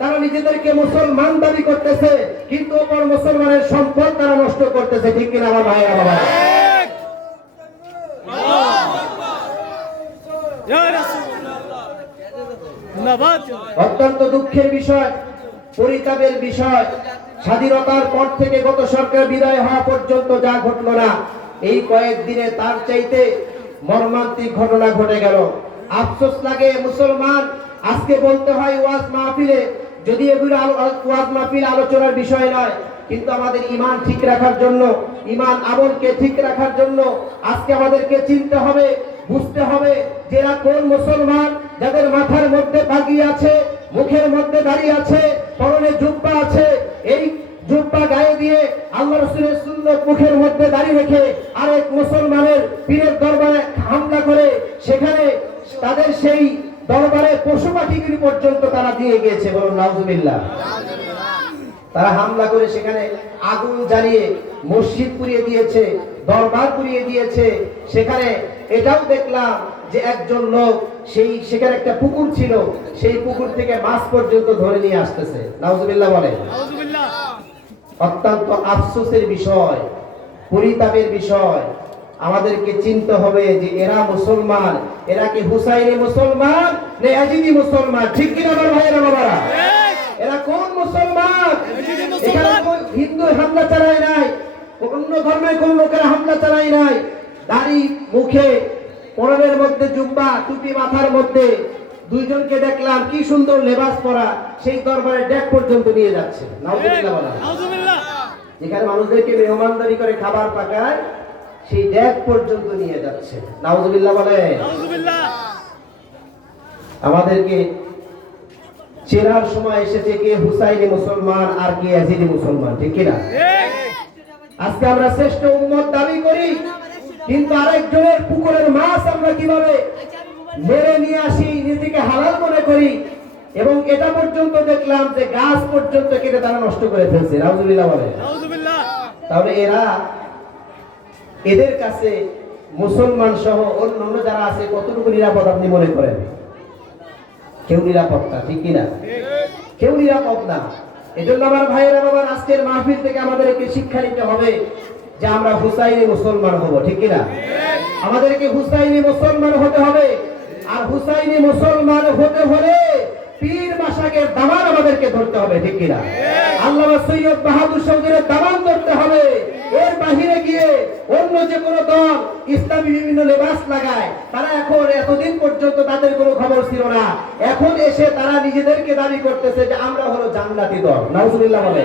তারা নিজেদেরকে মুসলমান দাবি করতেছে, কিন্তু অপর মুসলমানের সম্পদ তারা নষ্ট করতেছে। ঠিক কিনা আমার ভাইরা বাবা? অত্যন্ত দুঃখের বিষয়, পরিতাপের বিষয়, স্বাধীনতার পর থেকে গত সরকার বিদায় হওয়া পর্যন্ত যা ঘটল না, এই কয়েকদিনে তার চাইতে মর্মান্তিক ঘটনা ঘটে গেল। আফসোস লাগে মুসলমান, আজকে বলতে হয় ওয়াজ মাহফিলে, যদি এগুলো ওয়াজ মাহফিল আলোচনার বিষয় নয়, কিন্তু আমাদের ঈমান ঠিক রাখার জন্য, ঈমান আমলকে ঠিক রাখার জন্য আজকে আমাদেরকে চিনতে হবে, বুঝতে হবে যে এরা কোন মুসলমান, যাদের মাথার মধ্যে পাগড়ি আছে, মুখের মধ্যে দাড়ি আছে, পরনে জুব্বা আছে। এই জুব্বা গায়ে দিয়ে আল্লাহ রাসূলের সুন্নাত মুখের মধ্যে দাড়ি রেখে আরেক মুসলমানের পীরের দরবারে হামলা করে সেখানে তাদের সেই দরবারে পশু পাখিগুলি পর্যন্ত তারা দিয়ে গিয়েছে। বলুন নাউজুবিল্লাহ। তারা হামলা করে সেখানে আগুন জ্বালিয়ে মসজিদ পুড়িয়ে দিয়েছে, দরবার পুড়িয়ে দিয়েছে। সেখানে এটাও দেখলাম যে একজন লোক সেখানে একটা পুকুর ছিল, সেই পুকুর থেকে মাছ পর্যন্ত ধরে নিয়ে আসতেছে। নাউজুবিল্লাহ বলে। অত্যন্ত আফসোসের বিষয়, পরিতাপের বিষয়। আমাদেরকে চিনতে হবে যে এরা মুসলমান, এরা কি হুসাইনি মুসলমান না ইয়াজিদি মুসলমান? ঠিক কিনা আমার ভাইয়েরা বাবারা? এরা কোন মুসলমান? এখানে কোন হিন্দু হামলা চালায় নাই, অন্য ধর্মের কোন লোকেরা হামলা চালায় নাই। দাড়ি মুখে, পরনের মধ্যে জুব্বা, টুপি মাথার মধ্যে দুইজনকে দেখলাম কি সুন্দর লেবাস পরা, সেই দরবারে ডেক পর্যন্ত নিয়ে যাচ্ছে। নাউজুবিল্লাহ বলা। যেখানে মানুষদেরকে মেহমানদারি করে খাবার পাকায়, সেই ডেক পর্যন্ত নিয়ে যাচ্ছে। নাউজুবিল্লাহ বলে। আমাদেরকে চেনার সময় এসেছে কে হুসাইনি মুসলমান আর কে ইয়াজিদি মুসলমান। ঠিক কিনা? আজকে আমরা শ্রেষ্ঠ উম্মত দাবি করি, কিন্তু আরেকজনের পুকুরের মাছ আমরা কিভাবে মেরে নিয়ে আসি, নিজেকে হালাল মনে করি, এবং এটা পর্যন্ত দেখলাম যে গাছ পর্যন্ত কেটে তারা নষ্ট করে ফেলছে। নাউজুবিল্লাহ বলে। তাহলে এদের কাছে মুসলমান সহ অন্য যারা আছে কতটুকু নিরাপদ আপনি মনে করেন? কেউ নিরাপদ না। ঠিক কিনা? কেউ নিরাপদ না। এজন্য আমার ভাইয়েরা বাবা, আজকের মাহফিল থেকে আমাদেরকে শিক্ষা নিতে হবে যে আমরা হুসাইনি মুসলমান হব। ঠিক কিনা? আমাদেরকে হুসাইনি মুসলমান হতে হবে। আর হুসাইনি মুসলমান হতে হলে পীর মাশায়েখের দামান আমাদেরকে ধরতে হবে। ঠিক কিনা? আল্লামা সৈয়দ বাহাদুর চৌধুরীর দামান ধরতে হবে। এর বাহিরে গিয়ে অন্য যে কোনো দল ইসলামী বিভিন্ন লেবাস লাগায়, তারা এখন এতদিন পর্যন্ত তাদের কোনো খবর ছিল না, এখন এসে তারা নিজেদেরকে দাবি করতেছে যে আমরা হলো জান্নাতি দল। নাউজুবিল্লাহ বলে।